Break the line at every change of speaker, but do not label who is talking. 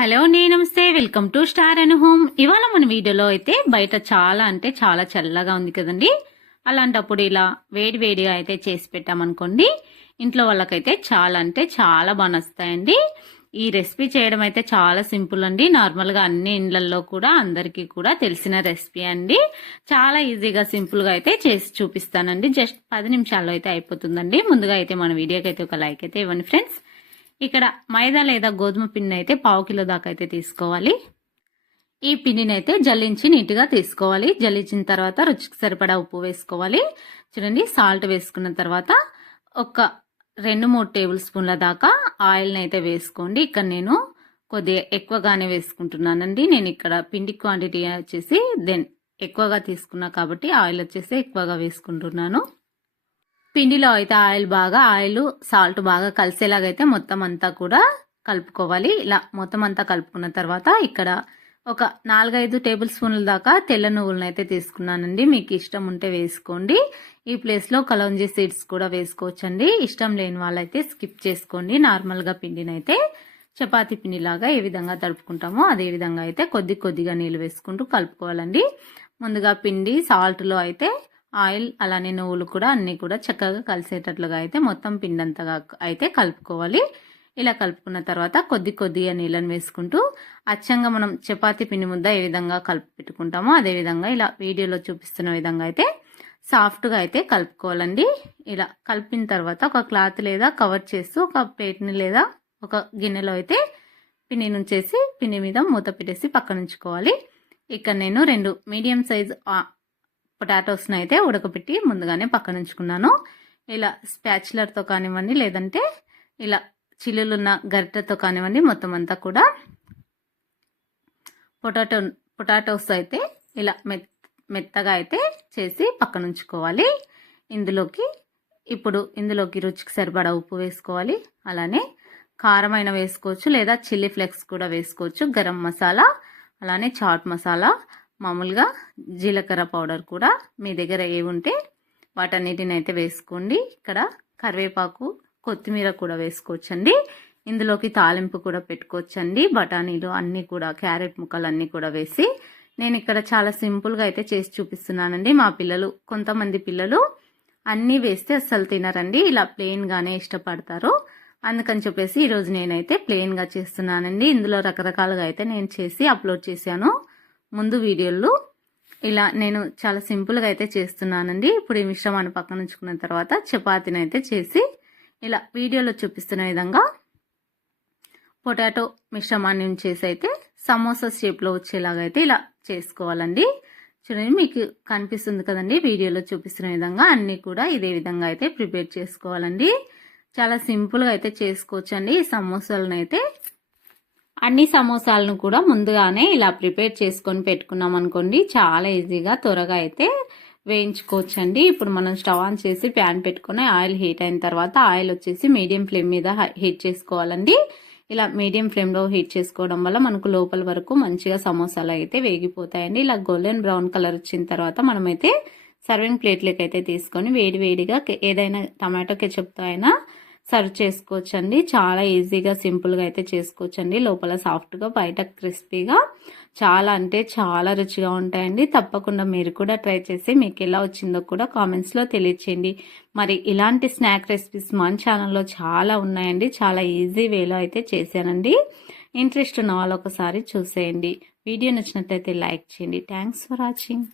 Hello నేను నమస్తే. Welcome to star and home. ఇవాళ మన వీడియోలో అయితే బయట చాలా అంటే చాలా చల్లగా ఉంది కదండి. అలాంటప్పుడు ఇలా వేడి వేడిగా అయితే చేసి పెట్టామనుకోండి ఇంట్లో వాళ్ళకైతే చాలా అంటే చాలా బాగా నస్తాయండి ఈ రెసిపీ చేయడం అయితే చాలా సింపుల్ అండి. నార్మల్గా అన్ని ఇండ్లల్లో కూడా అందరికీ కూడా తెలిసిన రెసిపీ అండి. చాలా ఈజీగా సింపుల్గా అయితే చేసి చూపిస్తానండి. జస్ట్ పది నిమిషాల్లో అయితే అయిపోతుందండి. ముందుగా అయితే మన వీడియోకి అయితే ఒక లైక్ అయితే ఇవ్వండి ఫ్రెండ్స్. ఇక్కడ మైదా లేదా గోధుమ పిండిని అయితే పావు కిలో దాకా అయితే తీసుకోవాలి. ఈ పిండిని అయితే జల్లించి నీట్గా తీసుకోవాలి. జల్లించిన తర్వాత రుచికి సరిపడా ఉప్పు వేసుకోవాలి. చూడండి సాల్ట్ వేసుకున్న తర్వాత ఒక రెండు మూడు టేబుల్ స్పూన్ల దాకా ఆయిల్ని అయితే వేసుకోండి. ఇక్కడ నేను కొద్దిగా ఎక్కువగానే వేసుకుంటున్నానండి. నేను ఇక్కడ పిండి క్వాంటిటీ వచ్చేసి దెన్ ఎక్కువగా తీసుకున్నా కాబట్టి ఆయిల్ వచ్చేసి ఎక్కువగా వేసుకుంటున్నాను. పిండిలో అయితే ఆయిల్ బాగా ఆయిల్ సాల్ట్ బాగా కలిసేలాగైతే మొత్తం అంతా కూడా కలుపుకోవాలి. ఇలా మొత్తం అంతా కలుపుకున్న తర్వాత ఇక్కడ ఒక నాలుగైదు టేబుల్ స్పూన్ల దాకా తెల్ల నువ్వులను అయితే తీసుకున్నానండి. మీకు ఇష్టం ఉంటే వేసుకోండి. ఈ ప్లేస్లో కలౌంజీ సీడ్స్ కూడా వేసుకోవచ్చండి. ఇష్టం లేని వాళ్ళైతే స్కిప్ చేసుకోండి. నార్మల్గా పిండినైతే చపాతి పిండిలాగా ఏ విధంగా తడుపుకుంటామో అదే విధంగా అయితే కొద్ది కొద్దిగా నీళ్ళు వేసుకుంటూ కలుపుకోవాలండి. ముందుగా పిండి సాల్ట్లో అయితే ఆయిల్ అలానే నువ్వులు కూడా అన్నీ కూడా చక్కగా కలిసేటట్లుగా అయితే మొత్తం పిండంతగా అయితే కలుపుకోవాలి. ఇలా కలుపుకున్న తర్వాత కొద్ది కొద్దిగా నీళ్ళని వేసుకుంటూ అచ్చంగా మనం చపాతీ పిండి ముద్ద ఏ విధంగా కలిపి పెట్టుకుంటామో అదే విధంగా ఇలా వీడియోలో చూపిస్తున్న విధంగా అయితే సాఫ్ట్గా అయితే కలుపుకోవాలండి. ఇలా కలిపిన తర్వాత ఒక క్లాత్ లేదా కవర్ చేస్తూ ఒక ప్లేట్ని లేదా ఒక గిన్నెలో అయితే పిండి నుంచేసి పిండి మీద మూత పెట్టేసి పక్కనుంచుకోవాలి ఇక్కడ నేను రెండు మీడియం సైజ్ పొటాటోస్ని అయితే ఉడకబెట్టి ముందుగానే పక్కన ఉంచుకున్నాను ఇలా స్పాచులర్తో కానివ్వండి లేదంటే ఇలా చిల్లులున్న గరిటెతో కానివ్వండి మొత్తం అంతా కూడా పొటాటో పొటాటోస్ అయితే ఇలా మెత్ మెత్తగా అయితే చేసి పక్కన ఉంచుకోవాలి ఇందులోకి ఇప్పుడు ఇందులోకి రుచికి సరిపడా ఉప్పు వేసుకోవాలి. అలానే కారమైన వేసుకోవచ్చు లేదా చిల్లీ ఫ్లేక్స్ కూడా వేసుకోవచ్చు. గరం మసాలా అలానే చాట్ మసాలా మామూలుగా జీలకర్ర పౌడర్ కూడా మీ దగ్గర ఏముంటే ఉంటే వాటన్నిటిని అయితే వేసుకోండి. ఇక్కడ కరివేపాకు కొత్తిమీర కూడా వేసుకోవచ్చండి. ఇందులోకి తాలింపు కూడా పెట్టుకోవచ్చండి. బఠానీలు అన్నీ కూడా క్యారెట్ ముక్కలు అన్నీ కూడా వేసి నేను ఇక్కడ చాలా సింపుల్గా అయితే చేసి చూపిస్తున్నానండి. మా పిల్లలు కొంతమంది పిల్లలు అన్నీ వేస్తే అస్సలు తినరండి. ఇలా ప్లెయిన్గానే ఇష్టపడతారు. అందుకని చెప్పేసి ఈరోజు నేనైతే ప్లెయిన్గా చేస్తున్నానండి. ఇందులో రకరకాలుగా అయితే నేను చేసి అప్లోడ్ చేశాను. ముందు వీడియోలో ఇలా నేను చాలా సింపుల్గా అయితే చేస్తున్నానండి. ఇప్పుడు ఈ మిశ్రమాన్ని పక్కన ఉంచుకున్న తర్వాత చపాతీని అయితే చేసి ఇలా వీడియోలో చూపిస్తున్న విధంగా పొటాటో మిశ్రమాన్ని చేసి అయితే సమోసా షేప్లో వచ్చేలాగా అయితే ఇలా చేసుకోవాలండి. చూడండి మీకు కనిపిస్తుంది కదండి వీడియోలో చూపిస్తున్న విధంగా అన్నీ కూడా ఇదే విధంగా అయితే ప్రిపేర్ చేసుకోవాలండి. చాలా సింపుల్గా అయితే చేసుకోవచ్చండి ఈ సమోసాలను అయితే. అన్ని సమోసాలను కూడా ముందుగానే ఇలా ప్రిపేర్ చేసుకొని పెట్టుకున్నాం అనుకోండి చాలా ఈజీగా త్వరగా అయితే వేయించుకోవచ్చండి. ఇప్పుడు మనం స్టవ్ ఆన్ చేసి ప్యాన్ పెట్టుకుని ఆయిల్ హీట్ అయిన తర్వాత ఆయిల్ వచ్చేసి మీడియం ఫ్లేమ్ మీద హీట్ చేసుకోవాలండి. ఇలా మీడియం ఫ్లేమ్లో హీట్ చేసుకోవడం వల్ల మనకు లోపల వరకు మంచిగా సమోసాలు అయితే వేగిపోతాయండి. ఇలా గోల్డెన్ బ్రౌన్ కలర్ వచ్చిన తర్వాత మనమైతే సర్వింగ్ ప్లేట్లకి అయితే తీసుకొని వేడి వేడిగా ఏదైనా టమాటో కెచప్తో అయినా సర్వ్ చేసుకోవచ్చండి. చాలా ఈజీగా సింపుల్గా అయితే చేసుకోవచ్చండి. లోపల సాఫ్ట్గా బయట క్రిస్పీగా చాలా అంటే చాలా రుచిగా ఉంటాయండి. తప్పకుండా మీరు కూడా ట్రై చేసి మీకు ఎలా వచ్చిందో కూడా కామెంట్స్లో తెలియచేయండి. మరి ఇలాంటి స్నాక్ రెసిపీస్ మన ఛానల్లో చాలా ఉన్నాయండి. చాలా ఈజీ వేలో అయితే చేశానండి. ఇంట్రెస్ట్ ఉన్న వాళ్ళు ఒకసారి చూసేయండి. వీడియో నచ్చినట్లయితే లైక్ చేయండి. Thanks for watching.